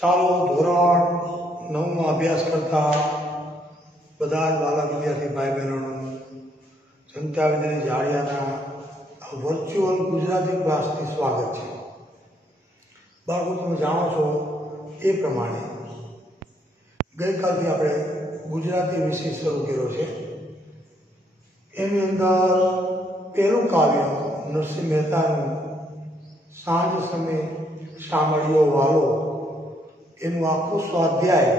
ચાલો ધોરણ 9માં અભ્યાસ કરતા બધા જ વાલા વિદ્યાર્થી ભાઈ બહેનોનું જનતા વિદ્યાલય જાળિયાના વર્ચ્યુઅલ ગુજરાતી ક્લાસથી સ્વાગત છે। બાળકો, તમે જાણો છો એ પ્રમાણે ગઈકાલથી આપણે ગુજરાતી વિષય શરૂ કર્યો છે। એની અંદર પહેલું કાવ્ય નરસિંહ મહેતાનું સાંજ સમય શામળિયો વાલો, એનું આખું સ્વાધ્યાય,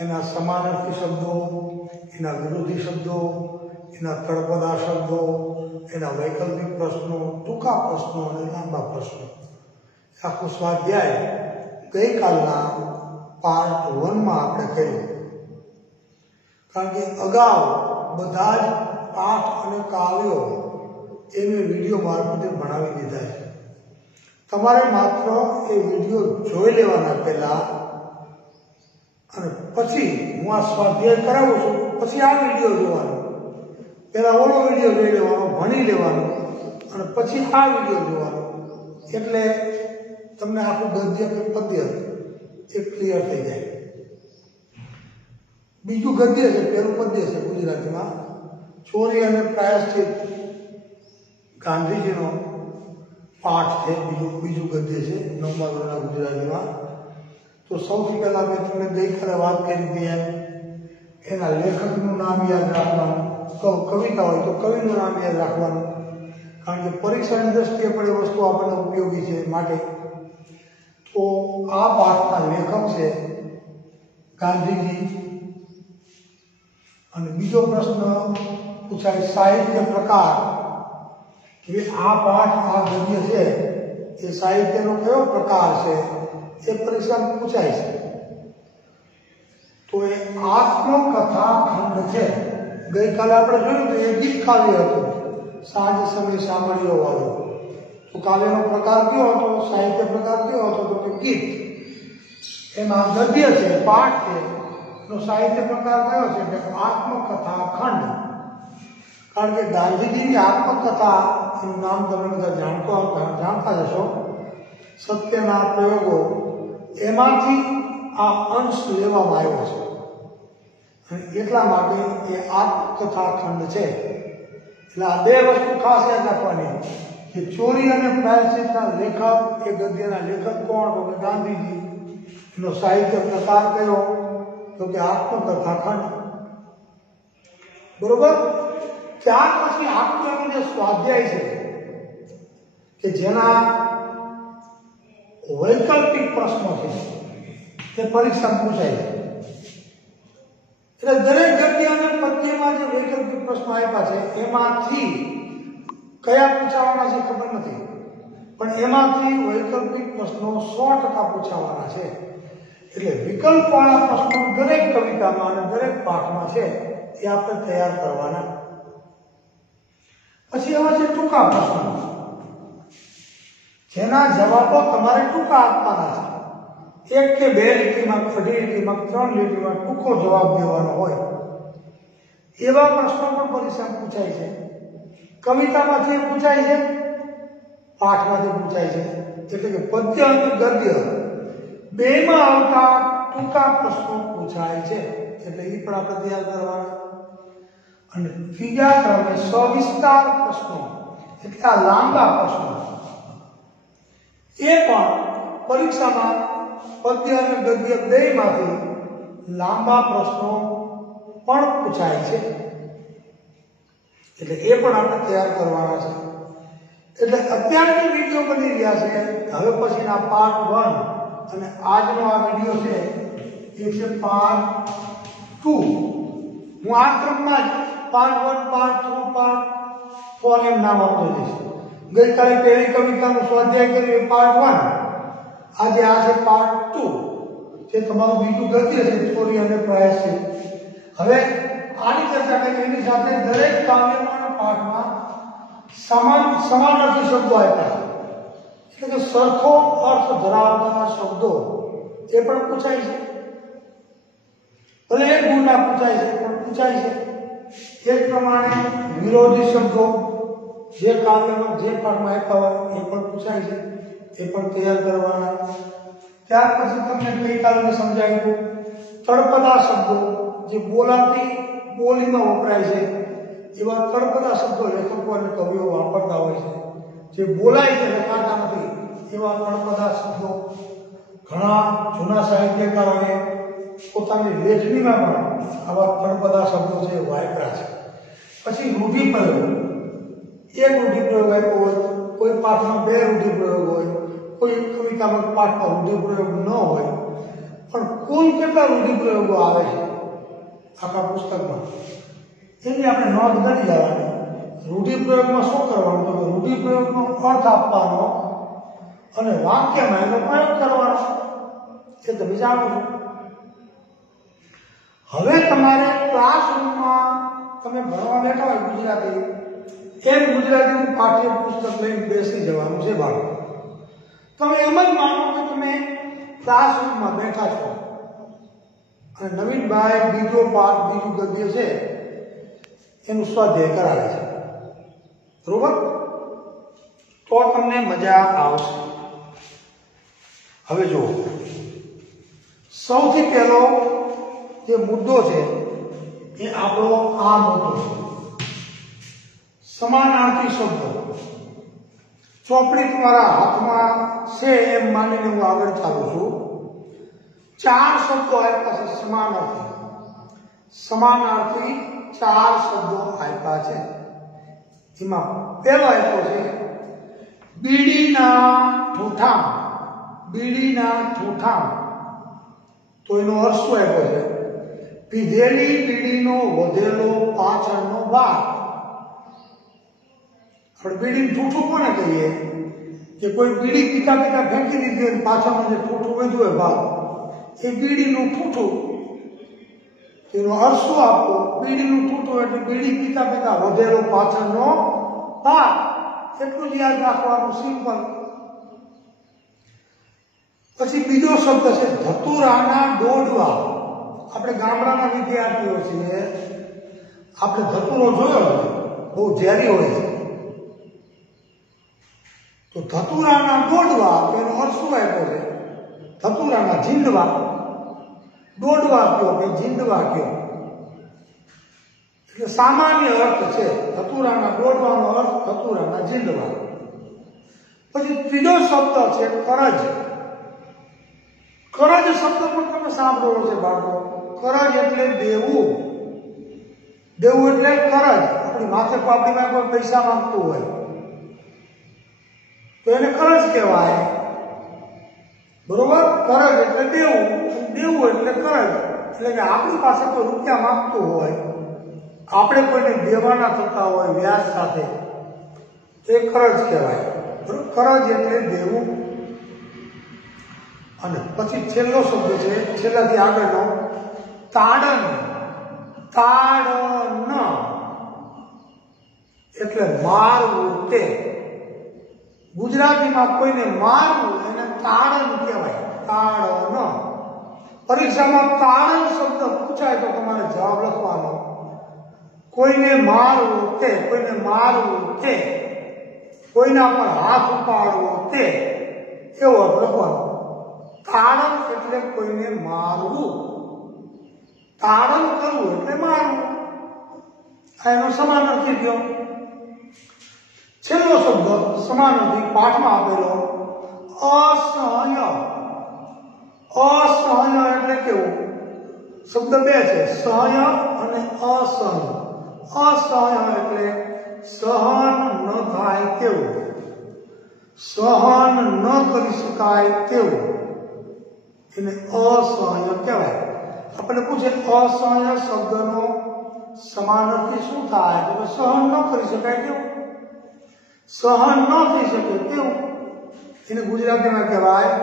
એના સમાનાર્થી શબ્દો, એના વિરોધી શબ્દો, એના તળપદા શબ્દો, એના વૈકલ્પિક પ્રશ્નો, ટૂંકા પ્રશ્નો અને લાંબા પ્રશ્નો, આખું સ્વાધ્યાય ગઈકાલના પાર્ટ 1માં આપણે કર્યું। કારણ કે અગાઉ બધા જ પાઠ અને કાવ્યો એને વિડીયો મારફતે ભણાવી દીધા છે। તમારે માત્ર એ વિડીયો જોઈ લેવાના પહેલા, અને પછી હું આ સ્વાધ્યાય કરાવું છું, પછી આ વિડીયો જોવાનો, પહેલા ઓલો વિડીયો જોઈ લેવાનો, ભણી લેવાનો, અને પછી આ વિડીયો જોવાનો, એટલે તમને આખું ગદ્ય કે પદ્ય એ ક્લિયર થઈ જાય। બીજું ગદ્ય છે, પહેલું પદ્ય છે ગુજરાતીમાં, ચોરી અને પ્રાયશ્ચિત ગાંધીજીનો પાઠ છે। બીજું ગદ્ય છે 9મા ધોરણના ગુજરાતીમાં। તો સૌથી પહેલા મેં તમને ગઈકાલે વાત કરી હતી એમ એના લેખકનું નામ યાદ રાખવાનું, કવિતા હોય તો કવિનું નામ યાદ રાખવાનું, કારણ કે પરીક્ષાની દ્રષ્ટિએ પણ એ વસ્તુ આપણને ઉપયોગી છે માટે। તો આ પાઠના લેખક છે ગાંધીજી। અને બીજો પ્રશ્ન પૂછાય સાહિત્ય પ્રકાર, કે આ પાઠ, આ ગદ્ય છે એ સાહિત્યનો કયો પ્રકાર છે, એ પરીક્ષામાં પૂછાય છે। તો એ આત્મકથા ખંડ છે। ગઈકાલે આપણે જોયું તો એ ગીત કાવ્ય હતું, સાંજ સમય શામળિયો વાળો। તો કાવ્યનો પ્રકાર કયો હતો, સાહિત્ય પ્રકાર કયો હતો, તો કે ગીત। એમાં ગદ્ય છે, પાઠ છે, તો સાહિત્ય પ્રકાર કયો છે, કે આત્મકથા ખંડ। કારણ કે ગાંધીજીની આત્મકથા એનું નામ તમે બધા જાણતા જશો, સત્યના પ્રયોગો, એમાંથી આ અંશ લેવામાં આવ્યો છે, અને એટલા માટે એ આત્મકથા ખંડ છે। એટલે આ બે વસ્તુ ખાસ યાદ રાખવાની, કે ચોરી અને પ્રાયશ્ચિતના લેખક, એ ગદ્યના લેખક કોણ, તો કે ગાંધીજી। એનો સાહિત્ય પ્રકાર કયો, તો કે આત્મકથા ખંડ, બરોબર। ત્યાર પછી આખું એનું જે સ્વાધ્યાય છે, કે જેના વૈકલ્પિક પ્રશ્નો છે, તે પરીક્ષામાં પૂછાય છે। એટલે દરેક ગદ્ય અને પદ્યમાં જે વૈકલ્પિક પ્રશ્નો આપ્યા છે, એમાંથી કયા પૂછાવાના છે ખબર નથી, પણ એમાંથી વૈકલ્પિક પ્રશ્નો 100% પૂછાવાના છે। એટલે વિકલ્પવાળા પ્રશ્નો દરેક કવિતામાં અને દરેક પાઠમાં છે, એ આપણે તૈયાર કરવાના। પછી એવા છે ટૂંકા પ્રશ્નો, જેના જવાબો તમારે ટૂંકા આપવાના છે। 1 કે 2 લીટીમાં, 2 લીટીમાં, 3 લીટીમાં ટૂંકો જવાબ દેવાનો હોય, એવા પ્રશ્નો પણ પરીક્ષામાં પૂછાય છે। કવિતામાંથી પૂછાય છે, પાઠમાંથી પૂછાય છે, એટલે કે પદ્ય અને ગદ્ય બેમાં આવતા ટૂંકા પ્રશ્નો પૂછાય છે, એટલે એ પણ આપણે તૈયાર કરવાના। અને ત્રીજા ક્રમે સવિસ્તાર પ્રશ્નો, એટલે આ લાંબા પ્રશ્નો, એ પણ પરીક્ષામાં પદ્ય અને ગદ્ય બેમાંથી લાંબા પ્રશ્નો પણ પૂછાય છે, એટલે એ પણ આપણે તૈયાર કરવાના છે। એટલે અત્યારે જે વિડીયો બની રહ્યા છે, હવે પછીના પાર્ટ 1 અને આજનો આ વિડીયો છે, એ છે પાર્ટ 2। હું આ ક્રમમાં જ પાર્ટ 1, પાર્ટ 2, પાર્ટ 4 એમ નામ આપતો જઈશ। ગઈકાલે પહેલી કવિતાનું સ્વાધ્યાય કર્યું, પાર્ટ 1, આજે આ છે પાર્ટ 2, જે તમારું બીજું ગદ્ય છે, ચોરી અને પ્રાયશ્ચિત। હવે આની ચર્ચા કરીએ, એની સાથે દરેક કાવ્યના પાઠમાં સમાનાર્થી શબ્દો આપ્યા છે, એટલે કે સરખો અર્થ ધરાવતા શબ્દો એ પણ પૂછાય છે। ભલે એક ગુણના પૂછાય છે, પણ પૂછાય છે। એ જ પ્રમાણે વિરોધી શબ્દો જે કાવ્યમાં, જે પાઠમાં આપ્યા હોય, એ પણ પૂછાય છે, એ પણ તૈયાર કરવાના। ત્યાર પછી તમને ગઈકાલે મેં સમજાવ્યું તળપદા શબ્દો જે બોલાતી બોલીમાં વપરાય છે એવા તળપદા શબ્દો લેખકો અને કવિઓ વાપરતા હોય છે, જે બોલાય છે લખાતા નથી એવા તળપદા શબ્દો ઘણા જૂના સાહિત્યકારોએ પોતાની લેખણીમાં પણ આવા તળપદા શબ્દો છે વાપર્યા છે. પછી રૂઢિપ્રયોગ, એક રૂઢિપ્રયોગ આપ્યો હોય, કોઈ પાઠમાં બે રૂઢિપ્રયોગ હોય, કોઈ કવિતાત્મક પાઠમાં રૂઢિપ્રયોગ ન હોય, પણ કુલ કેટલા રૂઢિપ્રયોગો આવે છે આખા પુસ્તકમાં એની આપણે નોંધ કરી જવાની. રૂઢિપ્રયોગમાં શું કરવાનું? તો રૂઢિપ્રયોગનો અર્થ આપવાનો અને વાક્યમાં એનો પ્રયોગ કરવાનો, એ તમે જાણો છો. હવે તમારે ક્લાસરૂમમાં તમે ભણવા બેઠા હોય ગુજરાતી, એમ ગુજરાતીનું પાઠ્યપુસ્તક લઈને બેસી જવાનું છે બાળકો. તમે એમ જ માનો કે તમે ક્લાસરૂમમાં બેઠા છો અને નવીનભાઈ બીજો પાઠ બીજું ગદ્ય છે એનું સ્વાધ્યાય કરાવે છે, બરોબર? તો તમને મજા આવશે. હવે જુઓ, સૌથી પહેલો જે મુદ્દો છે એ આપણો આ મુદ્દો છે, સમાનાર્થી શબ્દો. ચોપડી તમારા હાથમાં છે એમ માનીને હું આગળ ચાલું છું. 4 શબ્દો આપ્યા છે સમાનાર્થી. સમાનાર્થી 4 શબ્દો આપ્યા છે. એમાં પહેલો આપ્યો છે બીડીના ઠૂઠામ. બીડીના ઠૂઠામ, તો એનો અર્થ શું આપ્યો છે? પીધેલી બીડીનો વધેલો પાછળનો ભાગ. આપણે બીડીનું ઠૂઠું કોને કહીએ? કે કોઈ બીડી પીતા પીતા ફેંકી દીધી અને પાછળનો જે ઠૂઠું વધ્યું હોય ભાગ, એ બીડીનું ઠૂઠું. એનો અર્થ શું આપવો? બીડીનું ઠૂઠું એટલે બીડી પીતા પીતા વધેલો પાછળનો ભાગ. એટલું જ યાદ રાખવાનું, સિમ્પલ. પછી બીજો શબ્દ છે ધતુરાના ડોડવા. આપણે ગામડાના વિદ્યાર્થીઓ છીએ, આપણે ધતુરો જોયો છે, બહુ ઝેરી હોય છે. તો ધતુરાના ડોડવા, એનો અર્થ શું આપ્યો છે? ધતુરાના ઝીંડવા. ડોડવા કયો કે ઝીંડવા કયો, એટલે સામાન્ય અર્થ છે. ધતુરાના ડોડવાનો અર્થ ધતુરાના ઝીંડવા. પછી ત્રીજો શબ્દ છે કરજ. કરજ શબ્દ પણ તમે સાંભળેલો છે બાળકો. કરજ એટલે દેવું. દેવું એટલે કરજ. આપણી માથે પાપડીમાં કોઈ પૈસા માંગતું હોય તો એને કરજ કહેવાય, બરોબર? કરજ એટલે દેવું, દેવું એટલે કરજ. એટલે કે આપણી પાસે કોઈ રૂપિયા માંગતું હોય, આપણે કોઈને દેવાના થતા હોય વ્યાજ સાથે, એ કરજ કહેવાય, બરોબર? કરજ એટલે દેવું. અને પછી છેલ્લો શબ્દ છે, છેલ્લાથી આગળનો, તાડન. તાડન એટલે મારવું તે. ગુજરાતીમાં કોઈને મારવું એને તાડન કહેવાય, તાડન. પરીક્ષામાં તાડન શબ્દ પૂછાય તો તમારે જવાબ લખવાનો. કોઈને મારવું તે, કોઈને મારવું તે, કોઈના પર હાથ ઉપાડવો તે, એવો લખવાનો. તાડન એટલે કોઈને મારવું, તાડન કરવું એટલે મારવું. આ એનો સમાનાર્થી થયો. છેલ્લો શબ્દ સમાનાર્થી પાઠમાં આપેલો અસહ્ય. અસહ્ય એટલે કેવું? શબ્દ બે છે, સહ્ય અને અસહ્ય. અસહ્ય એટલે સહન ન થાય તેવું, સહન ન કરી શકાય તેવું, એને અસહ્ય કહેવાય. આપણે પૂછે અસહ્ય શબ્દનો સમાનાર્થી શું થાય? તો સહન ન કરી શકાય તેવું, સહન ન થઈ શકે તેવું, એને ગુજરાતીમાં કહેવાય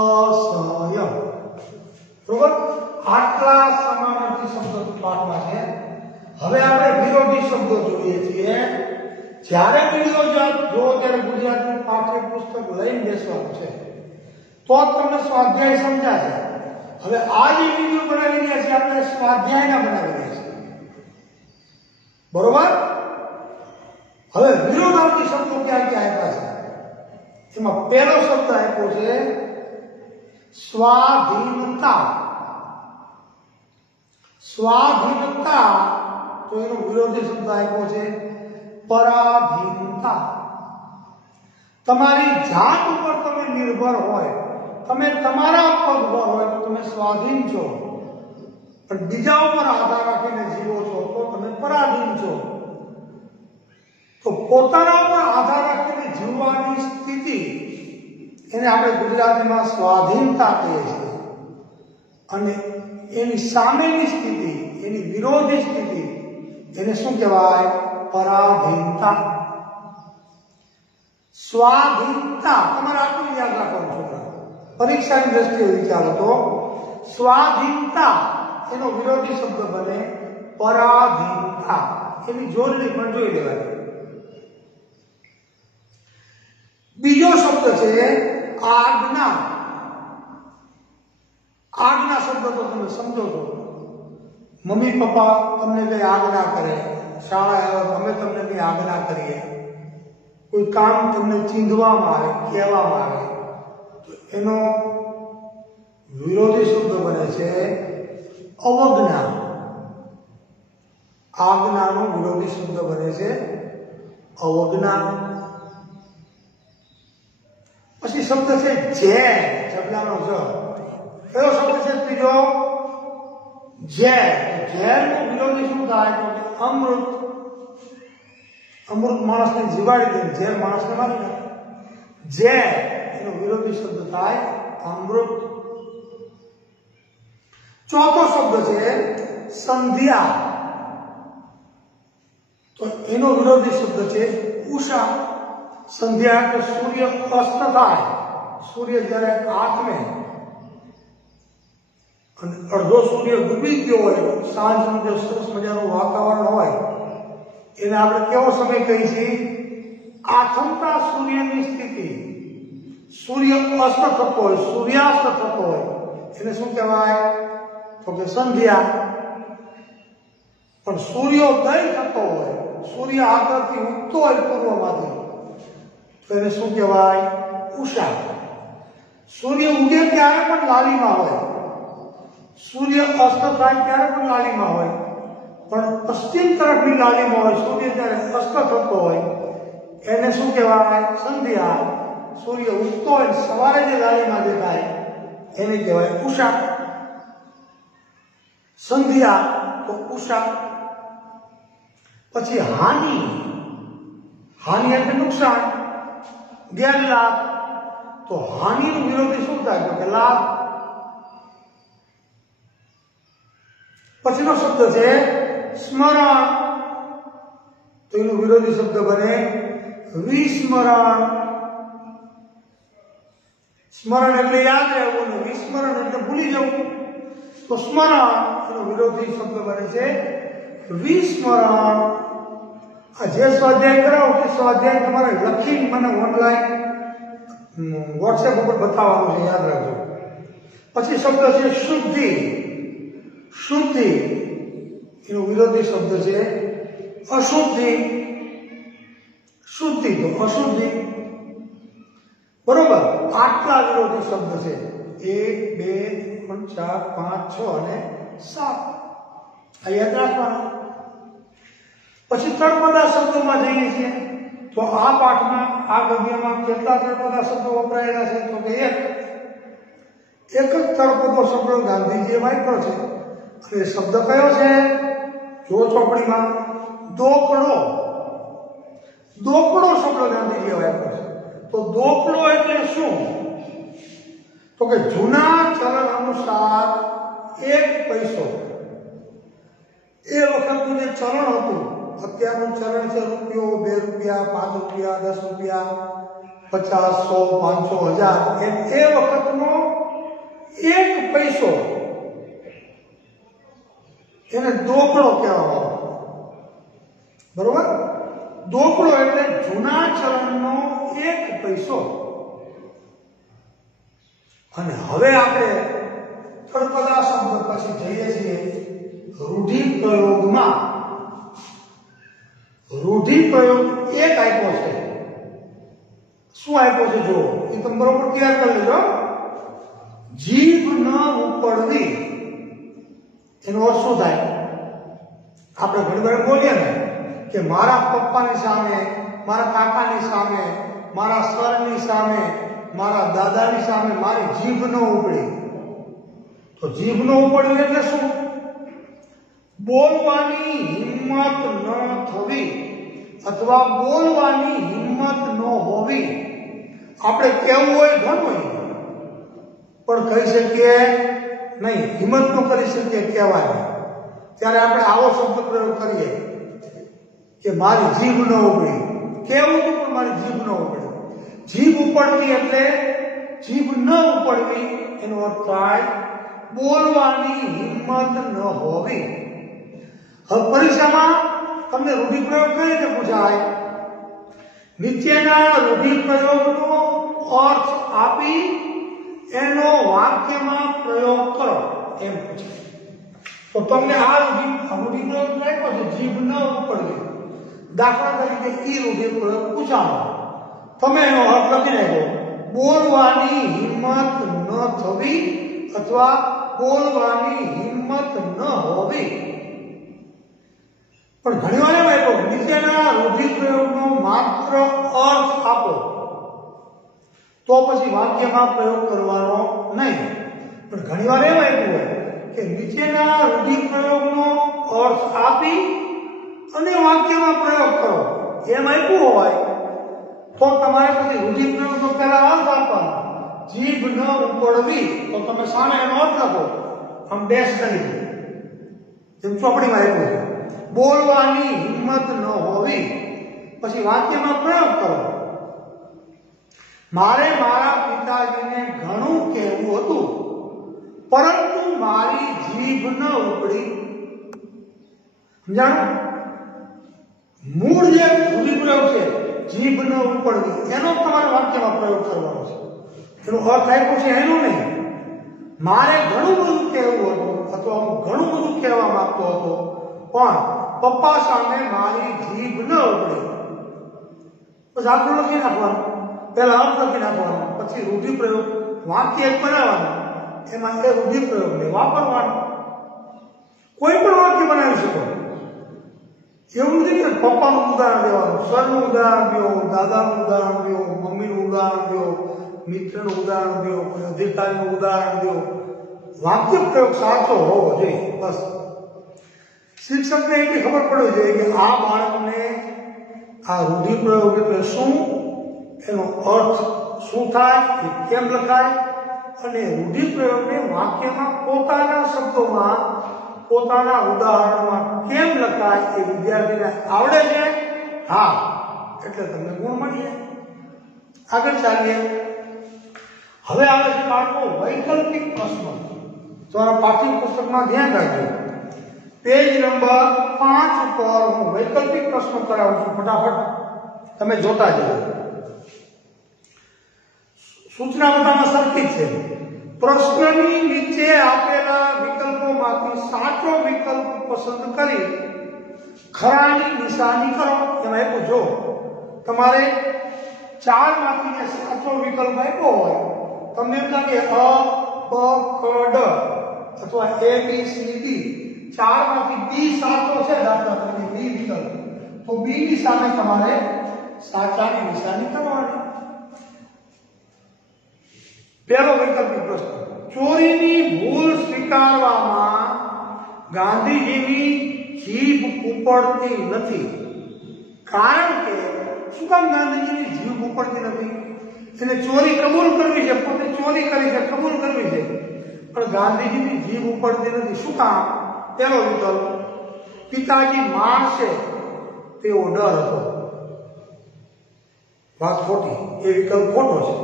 અસહ્ય, બરોબર? આટલા સમાનાર્થી શબ્દો પાઠમાં છે. હવે આપણે વિરોધી શબ્દો જોઈએ છીએ. જ્યારે વિડીયો જો ત્યારે ગુજરાતી પાઠ્યપુસ્તક લઈને બેસવાનું છે તો તમને સ્વાધ્યાય સમજાશે. હવે આ જે વિડીયો બનાવી રહ્યા છે આપણે સ્વાધ્યાયના બનાવી રહ્યા છીએ, બરોબર? હવે વિરોધાર્થી શબ્દો ક્યાં ક્યાં આપ્યા છે? એમાં પહેલો શબ્દ આપ્યો છે स्वाधीनता स्वाधीनता तो એનો વિરોધી શબ્દ આપ્યો છે પરાધીનતા। તમારી જાત ઉપર તમે નિર્ભર હોય, તમે તમારા પગ પર હોય તો તમે સ્વાધીન છો, પણ બીજા ઉપર આધાર રાખીને જીવો છો તો તમે પરાધીન છો। તો પોતાના પર આધાર રાખીને જીવવાની સ્થિતિ એને આપણે ગુજરાતીમાં સ્વાધીનતા કહીએ છીએ, અને એની સામેની સ્થિતિ, એની વિરોધી સ્થિતિ એને શું કહેવાય? પરાધીનતા। સ્વાધીનતા તમારે આટલું યાદ રાખવાનું છોકરા, પરીક્ષાની દ્રષ્ટિએ વિચારો તો સ્વાધીનતા એનો વિરોધી શબ્દ બને પરાધીનતા। એની જોડણી પણ જોઈ લેવાની। બીજો શબ્દ છે આજ્ઞા। આજ્ઞા શબ્દ તો તમે સમજો છો, મમ્મી પપ્પા તમને કઈ આજ્ઞા કરે, શાળા આવ્યો અમે તમને કઈ આજ્ઞા કરીએ, કોઈ કામ તમને ચીંધવામાં આવે, કહેવામાં આવે તો એનો વિરોધી શબ્દ બને છે અવજ્ઞા। આજ્ઞાનો વિરોધી શબ્દ બને છે અવજ્ઞા। પછી શબ્દ છે ઝેર, ઝબલાનો ઝ। કયો શબ્દ છે ત્રીજો? ઝેર। ઝેરનો વિરોધી શું થાય? તો અમૃત। અમૃત માણસને જીવાડી દે, ઝેર માણસને મારી નાખે। ઝેર એનો વિરોધી શબ્દ થાય અમૃત। ચોથો શબ્દ છે સંધ્યા, તો એનો વિરોધી શબ્દ છે ઉષા। સંધ્યા એટલે સૂર્ય અસ્ત થાય, સૂર્ય જ્યારે આથમે અને અડધો સૂર્ય ડૂબી ગયો હોય, સાંજનું જે સરસ મજાનું વાતાવરણ હોય એને આપણે કેવો સમય કહીએ છીએ? આથમતા સૂર્યની સ્થિતિ। સૂર્ય અસ્ત થતો હોય, સૂર્યાસ્ત થતો હોય એને શું કહેવાય? તો કે સંધ્યા। પણ સૂર્યોદય થતો હોય, સૂર્ય આગળથી ઉગતો હોય પૂર્વમાંથી તો એને શું કહેવાય? ઉષા। સૂર્ય ઉગે ત્યારે પણ લાલીમાં હોય, સૂર્ય અસ્ત થાય ત્યારે પણ લાલીમાં હોય, પણ પશ્ચિમ તરફની લાલીમાં હોય, સૂર્ય જ્યારે અસ્ત થતો હોય એને શું કહેવાય? સંધ્યા। સૂર્ય ઉગતો હોય સવારે જે લાલીમાં દેખાય એને કહેવાય ઉષા। સંધ્યા તો ઉષા। પછી હાનિ, હાનિ એટલે નુકસાન, ગેરલાભ, તો હાનિનું વિરોધી શું થાય? તો કે લાભ। પછીનો શબ્દ છે સ્મરણ, તો એનો વિરોધી શબ્દ બને વિસ્મરણ। સ્મરણ એટલે યાદ રહેવું, ને વિસ્મરણ એટલે ભૂલી જવું, તો સ્મરણ એનો વિરોધી શબ્દ બને છે વિસ્મરણ। આ જે સ્વાધ્યાય કરાવો તે સ્વાધ્યાય તમારે લખી મને ઓનલાઈન વોટ્સએપ ઉપર બતાવવાનું છે, યાદ રાખજો। પછી શબ્દ છે શુદ્ધિ, શુદ્ધિ એનો વિરોધી શબ્દ છે અશુદ્ધિ। શુદ્ધિ તો અશુદ્ધિ, બરોબર? આટલા વિરોધી શબ્દ છે, 1 2 3 4 5 6 અને 7, આ યાદ રાખવાના। પછી તળપદા શબ્દોમાં જઈએ છીએ તો આ પાઠમાં, આ ગદ્યમાં કેટલા તળપદા શબ્દો વપરાયેલા છે? તો કે એક જ તળપદો શબ્દ ગાંધીજીએ વાપર્યો છે, અને શબ્દ કયો છે? જો ચોપડીમાં દોકડો, દોકડો શબ્દ ગાંધીજીએ વાપર્યો છે। તો દોકડો એટલે શું? તો કે જૂના ચલણ અનુસાર 1 પૈસો, એ વખતનું જે ચલણ હતું, અત્યારનું ચલણ છે રૂપિયો, 2 રૂપિયા, 5 રૂપિયા, 10 રૂપિયા, 50 100 500 1000, એ વખતનો 1 પૈસો એને દોકડો કહેવામાં, બરોબર? દોકડો એટલે જૂના ચલણનો 1 પૈસો। અને હવે આપણે તળપદા શબ્દ પછી જઈએ છીએ રૂઢિપ્રયોગમાં। રૂઢિપ્રયોગ એક આપ્યો છે, શું આપ્યો છે જો, એ તમે બરોબર ક્લિયર કરી લેજો। જીભ ન ઉપડવી એનો અર્થ શું થાય? આપણે ઘણી વાર બોલીએ ને કે મારા પપ્પાની સામે, મારા કાકાની સામે, મારા સરની સામે, મારા દાદાની સામે મારી જીભ ન ઉપડી. તો જીભ ન ઉપડવી એટલે શું? બોલવાની હિંમત ન થવી અથવા બોલવાની હિંમત ન હોવી. આપણે કહેવું હોય ઘણું હોય પણ કહી શકીએ નહીં, હિંમત ન કરી શકીએ કહેવાની. ત્યારે આપણે આવો શબ્દ પ્રયોગ કરીએ કે મારી જીભ ન ઉપડી. કેવું પણ મારી જીભ ન ઉપડી. જીભ ઉપડવી એટલે જીભ ન ઉપડવી એનો અર્થ થાય બોલવાની હિંમત ન હોવી. હવે પરીક્ષામાં તમને રૂઢિપ્રયોગ કઈ રીતે પૂછાય? નીચેના રૂઢિપ્રયોગનો અર્થ આપી એનો વાક્યમાં પ્રયોગ કરો એમ પૂછાય. તો તમને આ રૂઢિપ્રયોગ લખ્યો છે જીભ ન ઉપડવી. દાખલા તરીકે ઈ રૂઢિપ્રયોગ પૂછાણો, તમે એનો અર્થ લખી નાખો બોલવાની હિંમત ન થવી અથવા બોલવાની હિંમત ન હોવી. પણ ઘણી વાર એમ આપ્યો નીચેના રૂઢિપ્રયોગનો માત્ર અર્થ આપો, તો પછી વાક્યમાં પ્રયોગ કરવાનો નહીં. પણ ઘણી વાર એમ આપ્યું હોય કે નીચેના રૂઢિપ્રયોગનો અર્થ આપી અને વાક્યમાં પ્રયોગ કરો એમ આપ્યું હોય તો તમારે પછી રૂઢિપ્રયોગનો પહેલા અર્થ આપવાનો. જીભ ન ઉપડવી તો તમે સામે એનો અર્થ લખો, આમ ડેશ કરી દો જેમ ચોપડીમાં આપ્યું છે. બોલવાની હિંમત ન હોવી, પછી વાક્યમાં પ્રયોગ કરો. મારે મારા પિતાજીને ઘણું કહેવું હતું પરંતુ મારી જીભ ન ઉપડી. સમજાણું? મૂળ જે રૂઢિપ્રયોગ છે જીભ ન ઉપડવી એનો તમારે વાક્યમાં પ્રયોગ કરવાનો છે. એનો અર્થ આપ્યો છે એનું નહીં. મારે ઘણું બધું કહેવું હતું અથવા હું ઘણું બધું કહેવા માંગતો હતો પણ પપ્પા સામે મારી જીભ ન ઉપડી. પછી આપણું લખી નાખવાનું, પહેલા અર્થ લખી નાખવાનો, પછી રૂઢિપ્રયોગ વાક્ય એક બનાવવાનું, એમાં એ રૂઢિપ્રયોગને વાપરવાનો. કોઈ પણ વાક્ય બનાવી શકો. એવું નથી કે પપ્પાનું ઉદાહરણ દેવાનું, સરનું ઉદાહરણ દો, દાદાનું ઉદાહરણ દો, મમ્મીનું ઉદાહરણ દો, મિત્રનું ઉદાહરણ દો, અધિકારીનું ઉદાહરણ દો. વાક્ય પ્રયોગ સાચો હોવો જોઈએ. બસ શિક્ષકને એટલી ખબર પડવી જોઈએ કે આ બાળકને આ રૂઢિપ્રયોગ એટલે શું, એનો અર્થ શું થાય, એ કેમ લખાય, અને રૂઢિપ્રયોગને વાક્યમાં પોતાના શબ્દોમાં પોતાના ઉદાહરણમાં કેમ લખાય એ વિદ્યાર્થીને આવડે છે. હા, એટલે તમને ગુણ મળી જાય. આગળ ચાલીએ. હવે આવે છે બાળકો વૈકલ્પિક પ્રશ્નો. તો આ પાઠ્યપુસ્તકમાં ધ્યાન રાખજો. પેજ નંબર 5 ઉપર હું વૈકલ્પિક પ્રશ્નો કરાવું છું. ફટાફટ તમે જોતા જજો. સૂચના બધામાં સરખી છે. પ્રશ્નની નીચે આપેલા વિકલ્પોમાંથી સાચો વિકલ્પ પસંદ કરી ખરાની નિશાની કરો. એમાં આપ્યું જો તમારે 4 માંથી સાચો વિકલ્પ આપ્યો હોય, તમને એમ લાગે અ, બ, ક, ડ અથવા એ, બી, સી, ડી 4 માંથી બી સાચો છે, દાખલા તરીકે બી વિકલ્પ, તો બી ની સામે તમારે સાચાની નિશાની કરવાની. પહેલો વૈકલ્પિક પ્રશ્ન, ચોરીની ભૂલ સ્વીકારવામાં ગાંધીજીની જીભ ઉપડતી નથી. કારણ કે શું કામ ગાંધીજીની જીભ ઉપડતી નથી? એને ચોરી કબૂલ કરવી છે, પોતે ચોરી કરી છે, કબૂલ કરવી છે, પણ ગાંધીજીની જીભ ઉપડતી નથી. શું કામ? પહેલો વિકલ્પ, પિતાજી મારશે તેવો ડર હતો. વાત ખોટી, એ વિકલ્પ ખોટો છે.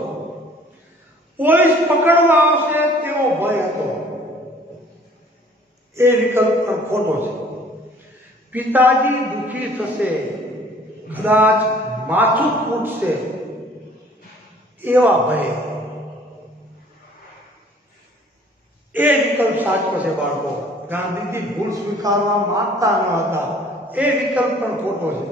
પોલીસ પકડવા આવશે તેવો ભય હતો. એ વિકલ્પ પણ ખોટો છે. પિતાજી દુઃખી થશે, કદાચ માથું ફૂટશે એવા ભય. એ વિકલ્પ સાચો છે બાળકો. ગાંધીજી ભૂલ સ્વીકારવા માંગતા ન હતા, એ વિકલ્પ પણ ખોટો છે.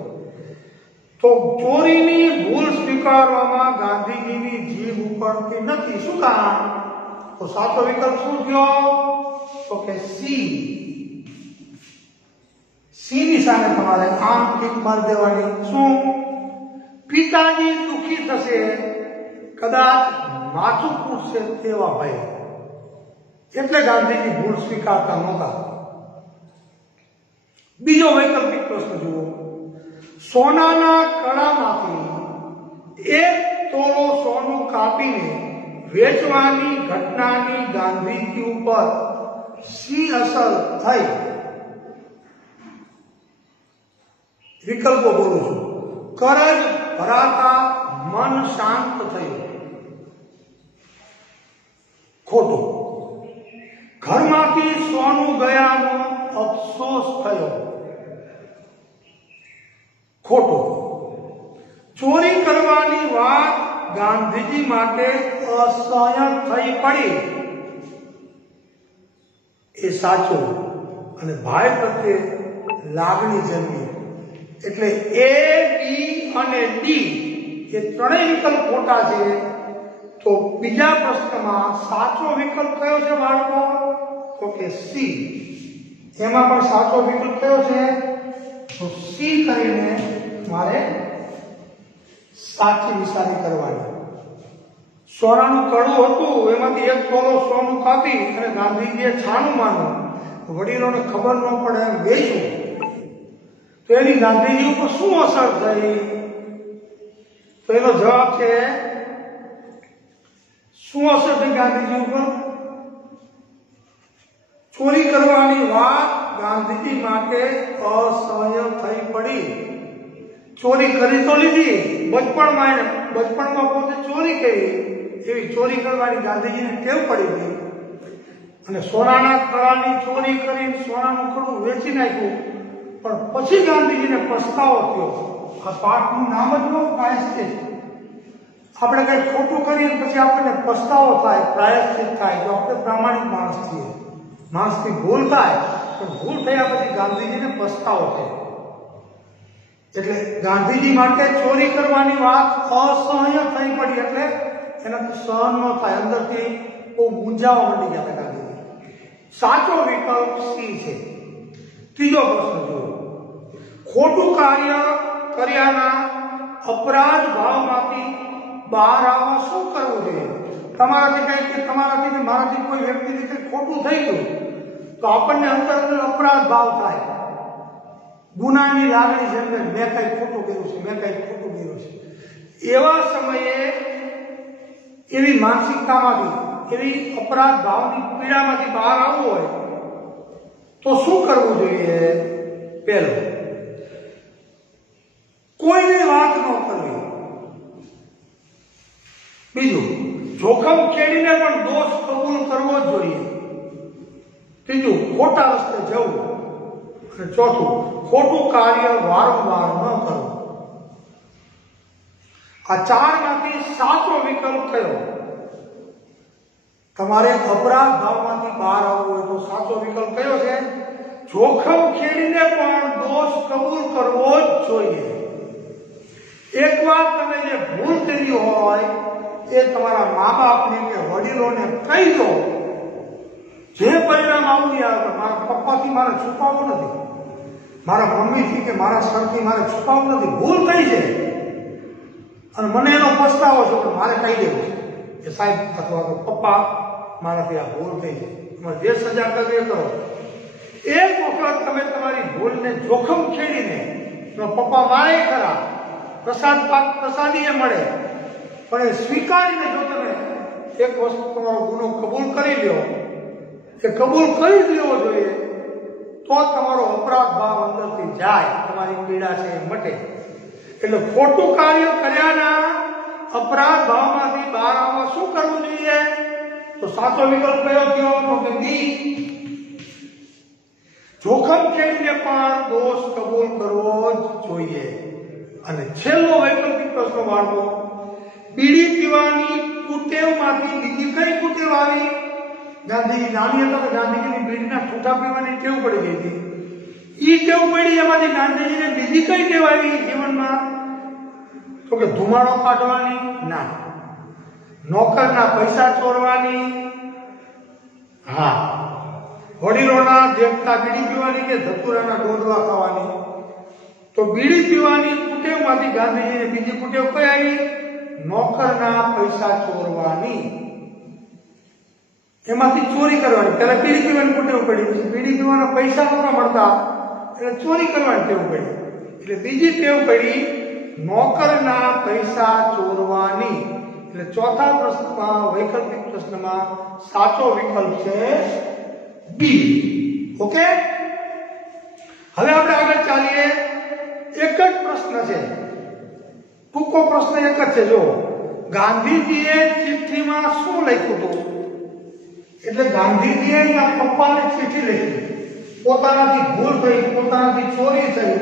તો ચોરીની ભૂલ સ્વીકારવામાં ગાંધીજીની જીભ ઉપડતી નથી. શું કારણ? तो साचो विकल्प शू थयो तो के सी। सी ની સામે તમારે આમ ટીક માર દેવાની। શું પિતાજી દુખી થશે કદાચ માથું પૂછશે તેવા ભય, એટલે ગાંધીજી ભૂલ સ્વીકારતા નહોતા। બીજો વૈકલ્પિક પ્રશ્ન જુઓ, સોનાના કડામાંથી 1 તોલો સોનું કાપીને વેચવાની ઘટનાની ગાંધીજી ઉપર શી અસર થઈ? વિકલ્પો બોલું છું। કરજ ભરાતા મન શાંત થયું, ખોટું। ઘરમાંથી સોનું ગયાનો અફસોસ થયો, ખોટું। ચોરી કરવાની વાત ગાંધીજી માટે અસહ્ય થઈ પડી, એ સાચું। અને ભાઈ પ્રત્યે લાગણી જન્મી, એટલે એ, બી અને ડી એ ત્રણેય વિકલ્પ ખોટા છે। તો બીજા પ્રશ્નમાં સાચો વિકલ્પ કયો છે બાળકો? તો કે સી। એમાં પણ સાચો વિકલ્પ કયો છે? તો સી કરીને મારે સાચી નિશાની કરવાની। સોનાનું કડું હતું, એમાંથી 1 તોલો સોનું કાપી અને ગાંધીજીએ છાનું માનું, વડીલોને ખબર ન પડે એમ વેચ્યું, તો એની ગાંધીજી ઉપર શું અસર થઈ? તો એનો જવાબ છે શું અસર થઈ ગાંધીજી ઉપર? ચોરી કરવાની વાત ગાંધીજી માટે અસહ્ય થઈ પડી। ચોરી કરી તો લીધી બચપણમાં પોતે ચોરી કરી, એવી ચોરી કરવાની ગાંધીજીને ટેવ પડી ગઈ, અને સોનાના કડાની ચોરી કરીને સોનાનું કડું વેચી નાખ્યું। પણ પછી ગાંધીજીને પસ્તાવો થયો। આ પાઠનું નામ જ નો પ્રાયશ્ચિત। આપણે કઈ ખોટું કરીએ પછી આપણને પસ્તાવો થાય, પ્રાયશ્ચિત થાય, તો આપણે પ્રામાણિક માણસ છીએ। માણસની ભૂલ થાય, પણ ભૂલ થયા પછી ગાંધીજીને પસ્તાવો થયો। એટલે ગાંધીજી માટે ચોરી કરવાની વાત અસહ્ય થઈ પડી, એટલે એનાથી સહન ન થાય, અંદરથી બહુ મૂંઝાવા માંડી ગયા હતા ગાંધીજી। સાચો વિકલ્પ સી છે। ત્રીજો પ્રશ્ન જુઓ, ખોટું કાર્ય કર્યાના અપરાધ ભાવમાંથી બહાર આવવા શું કરવું જોઈએ? તમારાથી કે મારાથી કોઈ વ્યક્તિથી કંઈ ખોટું થઈ ગયું તો આપણને અંદર અપરાધ ભાવ થાય, ગુનાની લાગણી છે, મેં કંઈ ખોટું કર્યું છે, મેં કંઈ ખોટું કર્યું છે। એવા સમયે એવી માનસિકતામાંથી, એવી અપરાધ ભાવની પીડામાંથી બહાર આવવું હોય તો શું કરવું જોઈએ? પહેલું, કોઈની વાત ન કરવી। બીજું, જોખમ ખેડીને પણ દોષ કબૂલ કરવો જ જોઈએ। ત્રીજું, ખોટા રસ્તે જવું। અને ચોથું, ખોટું કાર્ય વારંવાર ન કરવું। આ ચારમાંથી સાચો વિકલ્પ કયો? તમારે અપરાધ ભાવમાંથી બહાર આવવું હોય તો સાચો વિકલ્પ કયો છે? જોખમ ખેડીને પણ દોષ કબૂલ કરવો જ જોઈએ। એકવાર તમે જે ભૂલ કરી હોય એ તમારા મા બાપને કે વડીલોને કહી દો, જે પરિણામ આવું આવે, મારા પપ્પાથી મારે છુપાવવું નથી, મારા મમ્મીથી કે મારા સરથી મારે છુપાવવું નથી, ભૂલ થઈ છે અને મને એનો પસ્તાવો છે, પણ મારે કહી દેવું છે કે સાહેબ અથવા તો પપ્પા મારાથી આ ભૂલ થઈ છે, તમારે જે સજા કરવી એ કરો। એક વખત તમે તમારી ભૂલને જોખમ ખેડીને, પપ્પા મારે ખરા, પ્રસાદી એ મળે, પણ એ સ્વીકારીને જો તમે એક વસ્તુ તમારો ગુનો કબૂલ કરી લ્યો, એ કબૂલ કરી જ લેવો જોઈએ, તો તમારો અપરાધ ભાવ અંદરથી જાય, તમારી પીડા છે એ મટે। એટલે ખોટું કાર્ય કર્યાના અપરાધ ભાવમાંથી બહાર આવવા શું કરવું જોઈએ? તો સાચો વિકલ્પ કયો થયો? તો કે બી, જોખમ ખેડીને પણ દોષ કબૂલ કરવો જ જોઈએ। અને છેલ્લો વૈકલ્પિક પ્રશ્ન વાળો, બીડી પીવાની કુટેવમાંથી બીજી કઈ કુટેવ આવી? ગાંધીજી નાની હતા તો ગાંધીજીની બીડીના ઠૂઠા પીવાની ટેવ પડી ગઈ હતી, ઈ ટેવ પડી, એમાંથી ગાંધીજીને બીજી કઈ ટેવ આવી જીવનમાં? તો કે ધુમાડો કાઢવાની ના, નોકરના પૈસા ચોરવાની, હા, વડીલોના દેખતા બીડી પીવાની કે ધતુરાના ડોડવા ખાવાની? તો બીડી પીવાની કુટેવમાંથી ગાંધીજીને બીજી કુટેવ કઈ આવી? નોકરના પૈસા ચોરવાની, એમાંથી ચોરી કરવાની. પહેલા બીડી પીવાની કુટેવ પડી, પછી બીડી પીવાના પૈસા નહોતા મળતા એટલે ચોરી કરવાની ટેવ પડી. એટલે બીજી ટેવ પડી નોકરના પૈસા ચોરવાની. એટલે ચોથા પ્રશ્નમાં, વૈકલ્પિક પ્રશ્નમાં સાચો વિકલ્પ છે બી. ઓકે, હવે આપણે આગળ ચાલીએ. એક જ પ્રશ્ન છે, ટૂંકો પ્રશ્ન એક જ છે. જો ગાંધીજીએ ચિઠ્ઠીમાં શું લખ્યું હતું? એટલે ગાંધીજીએ એના પપ્પાને ચિઠ્ઠી લખી, પોતાનાથી ભૂલ થઈ, પોતાનાથી ચોરી થઈ,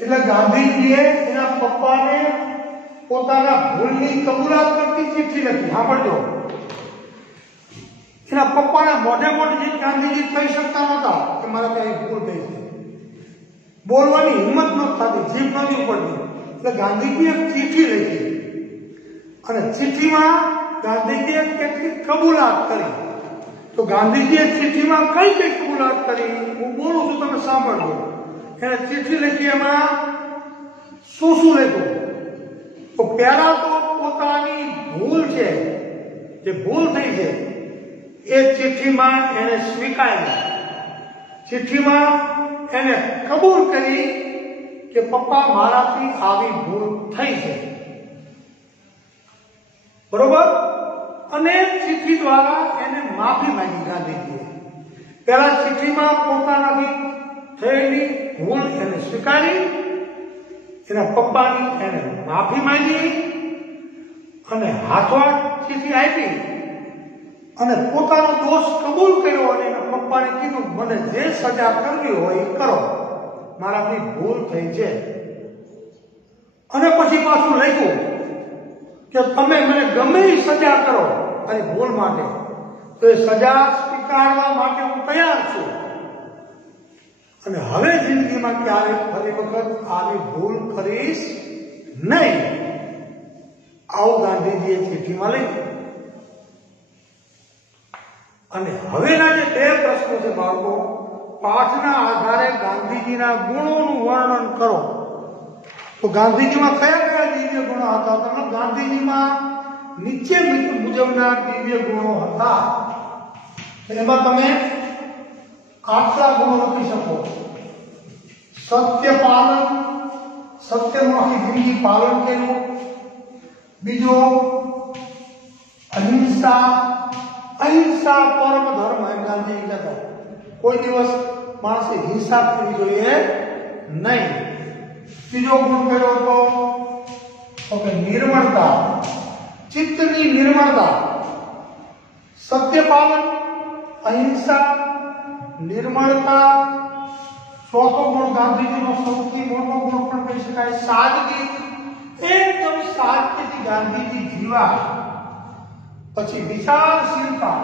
એટલે ગાંધીજીએ એના પપ્પાને પોતાના ભૂલની કબૂલાત કરતી ચિઠ્ઠી લખી. સાંભળજો, એના પપ્પાના મોઢે મોઢે ગાંધીજી કહી શકતા નહોતા કે મારે કઈ ભૂલ થઈ છે, બોલવાની હિંમત નહોતી થતી, જીભ નહોતી પડતી. એટલે ગાંધીજીએ ચિઠ્ઠી લખી અને ચિઠ્ઠીમાં ગાંધીજીએ કેટલીક કબૂલાત કરી. તો ગાંધીજીએ ચિઠ્ઠીમાં કઈ કઈ કબૂલાત કરી હું બોલું છું, તમે સાંભળજો. એને ચિઠ્ઠી લખી, એમાં શું શું લખ્યું? તો પહેલા તો પોતાની ભૂલ છે, જે ભૂલ થઈ છે એ ચિઠ્ઠીમાં એને સ્વીકારી. ચિઠ્ઠીમાં એને કબૂલ કરી કે પપ્પા મારાથી આવી ભૂલ થઈ છે, બરોબર. અને ચિઠ્ઠી દ્વારા એને માફી માંગી ગાંધીજીએ. પહેલા ચિઠ્ઠીમાં પોતાનાથી થયેલી ભૂલ એને સ્વીકારી, એના પપ્પાની એને માફી માંગી અને હાથોહાથ ચિઠ્ઠી આપી અને પોતાનો દોષ કબૂલ કર્યો અને એના પપ્પાને કીધું મને જે સજા કરવી હોય એ કરો, મારાથી ભૂલ થઈ છે. અને પછી પાછું લખ્યું કે તમે મને ગમે એ સજા કરો મારી ભૂલ માટે, તો એ સજા સ્વીકારવા માટે હું તૈયાર છું અને હવે જિંદગીમાં ક્યારે ફરી વખત આવી ભૂલ કરીશ નહીં. આવું ગાંધીજીએ ચિઠ્ઠીમાં લખ્યું. અને હવેના જે બે પ્રશ્નો છે બાળકો, પાઠના આધારે ગાંધીજીના ગુણોનું વર્ણન કરો. તો ગાંધીજીમાં કયા કયા દિવ્ય ગુણો હતા? તો ગાંધીજીમાં નીચે મુજબના દિવ્ય ગુણો હતા. એમાં તમે આટલા ગુણો લખી શકો. સત્ય પાલન, સત્યનું આખી જિંદગી પાલન કર્યું. બીજો અહિંસા, અહિંસા પરમ ધર્મ એમ ગાંધીજી કહેતા. કોઈ દિવસ માણસે હિંસા કરવી જોઈએ નહીં. ત્રીજો ગુણ કયો હતો? ઓકે, નિર્મળતા, ચિત્તની નિર્મળતા. સત્ય પાલન, અહિંસા, નિર્મળતા. ચોથો ગુણ ગાંધીજીનો સૌથી મોટો ગુણ પણ કહી શકાય સાદગી. એકદમ સાદગીથી ગાંધીજી જીવા. પછી વિચારશીલતા,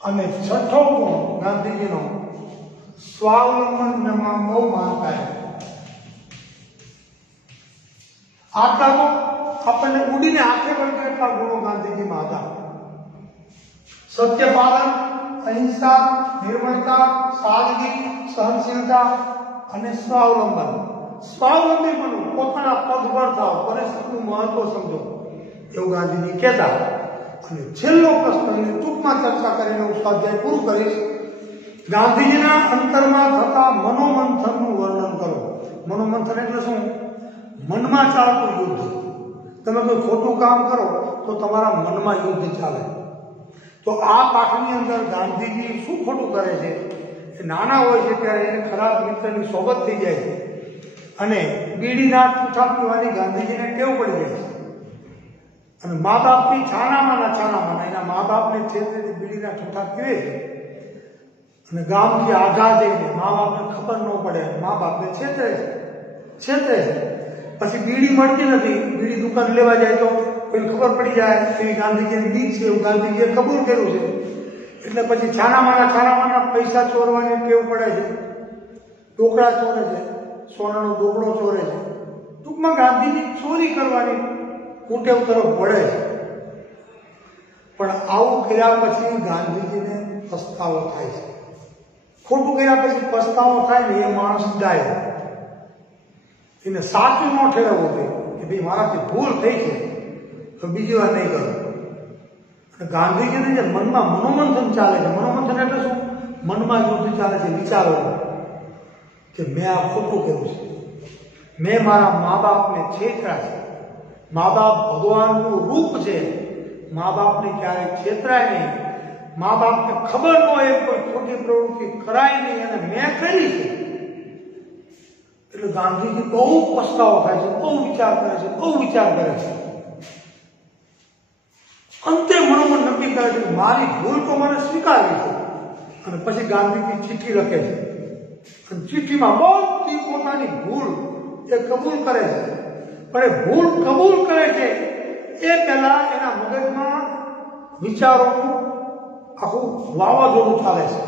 અને છઠ્ઠો ગુણ ગાંધીજીનો સ્વાવલંબનમાં બહુ માનતા. આટલા તો આપણને ઉડીને આંખે બંધ એટલા ગુણો ગાંધીજીમાં હતા. સત્ય પાલન, અહિંસા, નિર્મળતા, સાદગી, સહનશીલતા અને સ્વાવલંબન. સ્વાવલંબી બનવું, પોતાના પગભર થાવ, પરિસ્થિતિનું મહત્વ સમજો, એવું ગાંધીજી કહેતા. અને છેલ્લો પ્રશ્ન એની ટૂંકમાં ચર્ચા કરીને હું સ્વાધ્યાય પૂરું કરીશ. ગાંધીજીના અંતરમાં થતા મનોમંથનનું વર્ણન કરો. મનોમંથન એટલે શું? મનમાં ચાલતું યુદ્ધ. તમે કોઈ ખોટું કામ કરો તો તમારા મનમાં યુદ્ધ ચાલે. તો આ પાઠની અંદર ગાંધીજી શું ખોટું કરે છે? એ નાના હોય છે ત્યારે એને ખરાબ મિત્રની સોબત થઈ જાય છે અને બીડીના ઠૂઠા પીવાની ગાંધીજીને ટેવ પડી જાય છે. અને મા બાપની છાનામાના એના મા બાપને છેતરીને બીડીના ઠૂઠા પીવે છે અને ગામથી આઘા જઈને મા બાપને ખબર ન પડે, મા બાપને છેતરે છે. પછી બીડી મળતી નથી, બીડી દુકાન લેવા જાય તો કોઈ ખબર પડી જાય એવી ગાંધીજીની બીક છે, એવું ગાંધીજીએ કબૂલ કર્યું છે. એટલે પછી છાનામાના પૈસા ચોરવાની ટેવ પડે છે, ટોકરા ચોરે છે, સોનાનો દોકડો ચોરે છે. ટૂંકમાં ગાંધીજી ચોરી કરવાની કુટેવ તરફ વળે છે. પણ આવું કર્યા પછી ગાંધીજીને પસ્તાવો થાય છે. ખોટું કર્યા પછી પસ્તાવો થાય ને એ માણસ ડાય, એને સાચું ન ઠેરવવું જોઈએ કે ભાઈ મારાથી ભૂલ થઈ છે તો બીજી વાર નહીં કરું. ગાંધીજીને જે મનમાં મનોમંથન ચાલે છે, મનોમંથન એટલે શું? મનમાં યુદ્ધ ચાલે છે વિચારો કે મેં આ ખોટું કર્યું છે, મેં મારા મા બાપને છેતર્યા છે. મા બાપ ભગવાનનું રૂપ છે, મા બાપને ક્યારેય છેતરાય નહીં, મા બાપને ખબર ન હોય કોઈ ખોટી પ્રવૃત્તિ કરાય નહીં અને મેં કરી છે. એટલે ગાંધીજી બહુ પસ્તાવો થાય છે, બહુ વિચાર કરે છે, બહુ વિચાર કરે છે. અંતે મનોમન નક્કી કરે છે કે મારી ભૂલ તો મને સ્વીકારવી છે. અને પછી ગાંધીજી ચિઠ્ઠી લખે છે અને ચિઠ્ઠીમાં બધી પોતાની ભૂલ એ કબૂલ કરે છે. પણ એ ભૂલ કબૂલ કરે છે એ પહેલા એના મગજમાં વિચારોનું આખું વાવાઝોડું ચાલે છે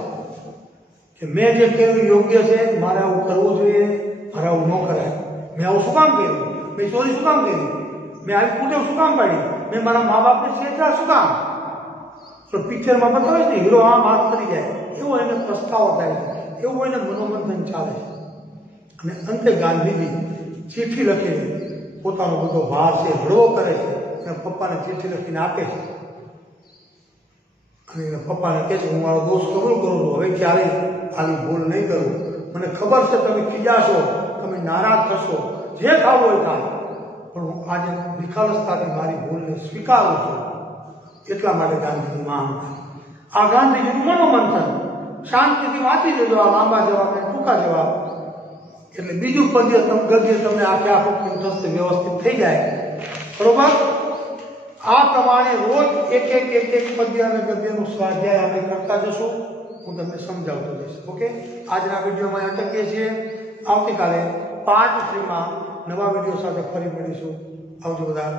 કે મેં જે કર્યું યોગ્ય છે, મારે આવું કરવું જોઈએ, મારે આવું ન કરાય. મેં આવું શું કામ કર્યું? મેં ચોરી શું કામ કરી? મેં આવી કુટેવ શું કામ પાડી? મેં મારા મા બાપને છેતરા શું કામ? તો પિક્ચરમાં બતાવે છે હીરો આમ હાથ કરી જાય, એવો એને પસ્તાવો થાય છે, એવું એને મનોમંથન ચાલે છે. અને અંતે ગાંધીજી ચિઠ્ઠી લખી પોતાનો બધો ભાર છે હળવો કરે છે અને પપ્પાને ચિઠ્ઠી લખીને આપે છે. અને એના પપ્પાને કહે છે હું મારો દોષ કબૂલ કરું છું, હવે ક્યારેય આવી ભૂલ નહીં કરું. મને ખબર છે તમે ખીજાશો, તમે નારાજ થશો, જે ખાવું હોય ખાવ, પણ હું આજે નિખાલસતાથી મારી ભૂલને સ્વીકારું છું. એટલા માટે ગાંધીજી મહાન. આ ગાંધીજીનું મનોમંથન. શાંતિથી વાંચી લેજો આ લાંબા જવાબ અને ટૂંકા જવાબ, એટલે બીજું ગદ્ય તમને આખે આખું કંઠસ્થ વ્યવસ્થિત થઈ જાય. બરોબર? આ પ્રમાણે રોજ એક પદ્ય અને ગદ્યનું સ્વાધ્યાય આપણે કરતા જશું. હું તમને સમજાવતો જઈશ. ઓકે, આજના વિડીયોમાં અટકીએ છીએ. આવતીકાલે 5:3 નવા વિડીયો સાથે ફરી મળીશું. આવજો બધા.